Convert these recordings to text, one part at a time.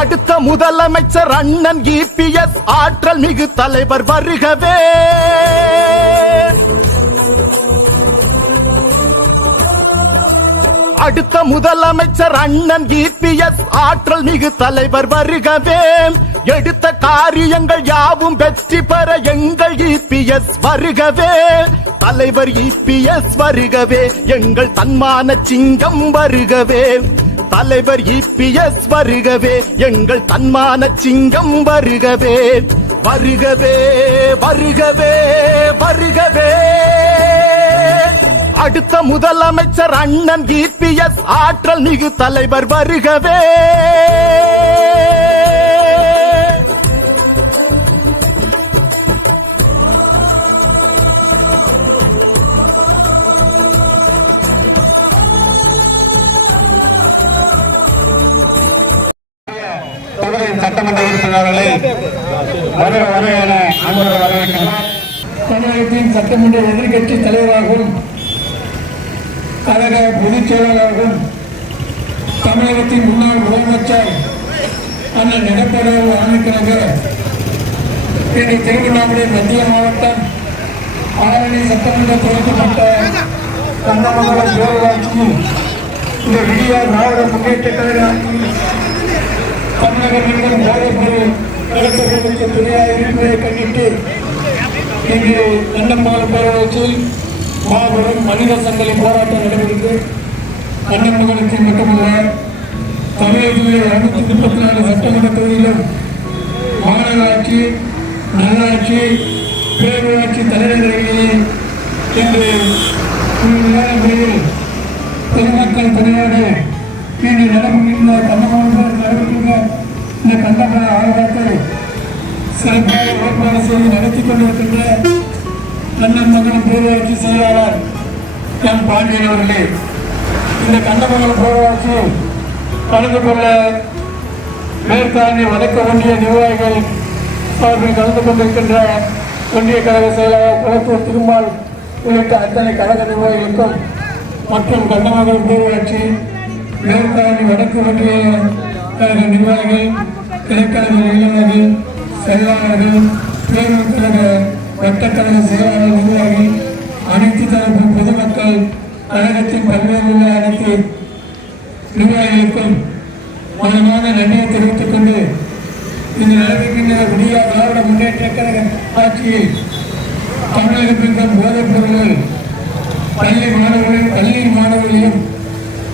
அடுத்த முதலமைச்சர் அண்ணன் EPS ஆற்றல் மிகு தலைவர் வருகவே. அடுத்த முதலமைச்சர் அண்ணன் EPS ஆற்றல் மிகு தலைவர் வருகவே. எடுத்த காரியங்கள் யாவும் வெற்றி பெற எங்கள் EPS வருகவே. தலைவர் EPS வருகவே, எங்கள் தன்மான சிங்கம் வருகவே. தலைவர் EPS வருகவே, எங்கள் தன்மான சிங்கம் வருகவே. வருகவே வருகவே வருகவே. அடுத்த முதலமைச்சர் அண்ணன் EPS ஆற்றல் மிகு தலைவர் வருகவே. சட்டமன்ற உறுப்பினர்களை வரவேற்கிறார். தமிழகத்தின் சட்டமன்ற எதிர்கட்சி தலைவராகவும் கழக பொதுச் செயலாளராகவும் தமிழகத்தின் முன்னாள் முதலமைச்சர் அண்ணன் எடப்பாடி ஆணைக்கிழங்க இன்று திருவண்ணாமலை மத்திய மாவட்டம் ஆரணி சட்டமன்ற துவக்கப்பட்ட கண்ணமங்கலம் பேரூராட்சியில் இந்த விடிய திராவிட முன்னேற்ற கழக தமிழக மீண்டும் போதைப்பொருள் கடத்தலுக்கு துணையாக இருப்பதை கண்டித்து இன்று கண்ணமங்கலம் பேரூராட்சியில் மாபெரும் மனித சங்கிலி போராட்டம் நடைபெற்றது. கண்ணமங்கலத்தில் மட்டுமல்ல, தமிழகத்தில் 234 சட்டமன்ற தொகுதியிலும் மாநகராட்சி, நகராட்சி, பேரூராட்சி தலைநகரில் இன்று முறையில் பொதுமக்கள் பணியாடு இன்று நடைபெறுகின்ற கண்ணமங்கலம் நடைபெறுகின்ற இந்த கண்டமங்கல ஆய்வகத்தை சிறப்பாக ஏற்பாடு செய்து நடத்தி கொண்டிருக்கின்ற கண்ணமங்கலம் பேரூராட்சி செயலாளர் எம் பாண்டியன் அவர்களே, இந்த கண்ணமங்கலம் பேரூராட்சி கலந்து கொள்ள மேற்காணி வடக்கு ஒன்றிய நிர்வாகிகள் அவர்கள் கலந்து கொண்டிருக்கின்ற ஒன்றிய கழக செயலாளர் குளத்தூர் திருமால் உள்ளிட்ட அத்தனை கழக நிர்வாகிகளுக்கும் மற்றும் கண்ணமங்கலம் பேரூராட்சி மேற்காணி வடக்கு ஒன்றிய கழக நிர்வாகிகள், கிழக்கழக இளைஞர்கள், செயலாளர்கள், பேரூர் கழக வட்டக்கழக செயலாளர் நிர்வாகிகள், அனைத்து தரப்பு பொதுமக்கள், கழகத்தின் பல்வேறு உள்ள அனைத்து நிர்வாகிகளுக்கும் மனமான நன்றியை தெரிவித்துக் கொண்டு இந்த நடக்கின்ற விடிய திராவிட முன்னேற்ற கழக ஆட்சியில் தமிழகத்திற்கும் போதைப் பொருள்கள் பள்ளி மாணவர்களையும்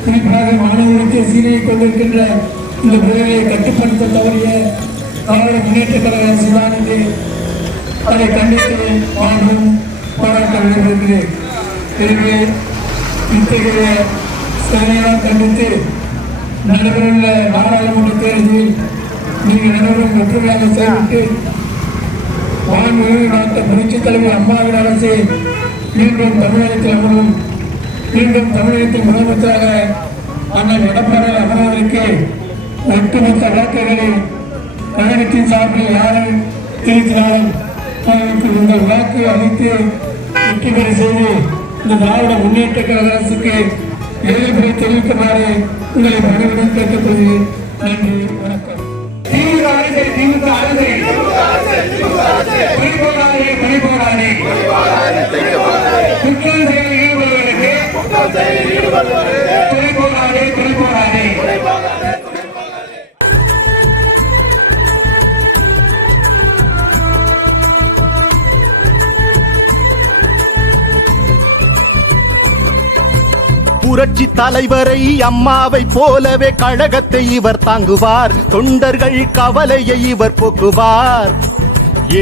குறிப்பாக மாணவர்களுக்கு சீரையை கொண்டிருக்கின்ற இந்த புயலை கட்டுப்படுத்த தவறிய திராவிட முன்னேற்ற கழக அரசானது அதை கண்டித்து மாறும் போராட்டம் நடைபெறுகிறது. எனவே இத்தகைய செயலையெல்லாம் கண்டித்து நடைபெறவுள்ள நாடாளுமன்ற தேர்தலில் நீங்கள் அனைவரும் ஒற்றுமையாக செயல்பட்டு வாழ்வு நாட்ட புரட்சித் தலைவர் அம்மாவின் அரசு மீண்டும் தமிழகத்தில் அமரும், மீண்டும் தமிழகத்தின் முதலமைச்சராக அண்ணன் எடப்பாடி அமர்வதற்கு ஒட்டுமொத்த வாக்குகளை கழகத்தின் சார்பில் யாரும் திருத்தினாலும் அவர்களுக்கு உங்கள் வாக்கு அளித்து வெற்றி பெற செய்து இந்த திராவிட முன்னேற்ற கழக அரசுக்கு எதிர்ப்பை தெரிவிக்குமாறு உங்களை பணிவுடன் கேட்டுக்கொள்கிறேன். நன்றி, வணக்கம். திமுக அரசை பணிபோடாதே குற்றம் செயலில் ஈடுபடுவதற்கு பணிபோடாதே. புரட்சி தலைவரை அம்மாவை போலவே கழகத்தை இவர் தாங்குவார். தொண்டர்கள் கவலையை இவர் போக்குவார்.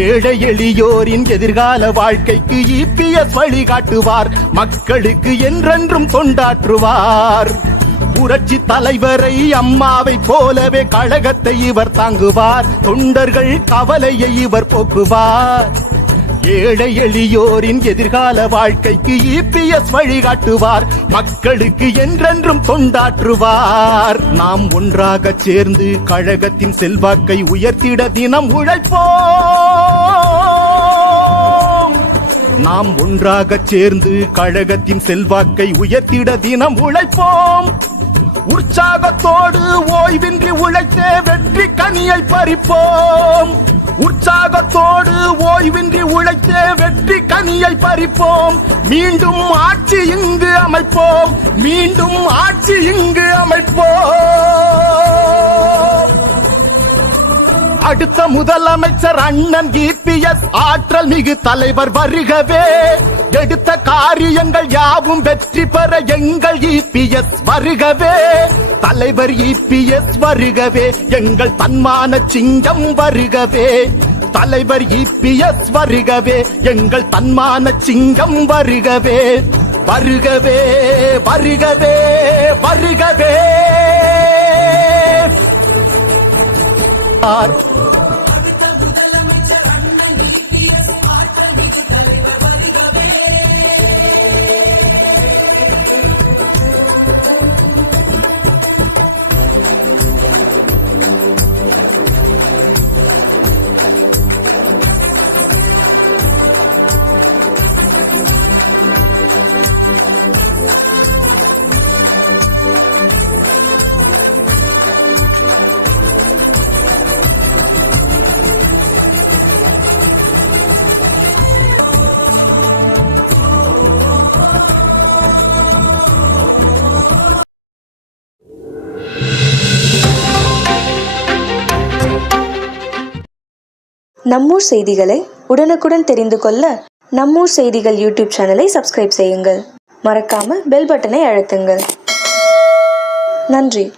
ஏழை எளியோரின் எதிர்கால வாழ்க்கைக்கு EPS வழிகாட்டுவார். மக்களுக்கு என்றென்றும் தொண்டாற்றுவார். புரட்சி தலைவரை அம்மாவை போலவே கழகத்தை இவர் தாங்குவார். தொண்டர்கள் கவலையை இவர் போக்குவார். ஏழை எளியோரின் எதிர்கால வாழ்க்கைக்கு EPS வழிகாட்டுவார். மக்களுக்கு என்றென்றும் தொண்டாற்றுவார். நாம் ஒன்றாக சேர்ந்து கழகத்தின் செல்வாக்கை உயர்த்திட தினம் உழைப்போம். நாம் ஒன்றாக சேர்ந்து கழகத்தின் செல்வாக்கை உயர்த்திட தினம் உழைப்போம். உற்சாகத்தோடு ஓய்வின்றி உழைத்தே வெற்றி கனியை பறிப்போம். உற்சாகத்தோடு ஓய்வின்றி உழைத்தே வெற்றி கனியை பறிப்போம். மீண்டும் ஆட்சி இங்கு அமைப்போம். மீண்டும் ஆட்சி இங்கு அமைப்போம். அடுத்த முதலமைச்சர் அண்ணன் இபிஎஸ் ஆற்றல் மிகு தலைவர் வருகவே. எடுத்த காரியங்கள் யாவும் வெற்றி பெற எங்கள் இபிஎஸ் வருகவே. தலைவர் இபிஎஸ் வருகவே. எங்கள் தன்மான சிங்கம் வருகவே. தலைவர் இபிஎஸ் வருகவே. எங்கள் தன்மான சிங்கம் வருகவே. வருகவே வருகவே வருகவே. நம்மூர் செய்திகளை உடனுக்குடன் தெரிந்து கொள்ள நம்மூர் செய்திகள் யூடியூப் சேனலை சப்ஸ்கிரைப் செய்யுங்கள். மறக்காம பெல் பட்டனை அழுத்துங்கள். நன்றி.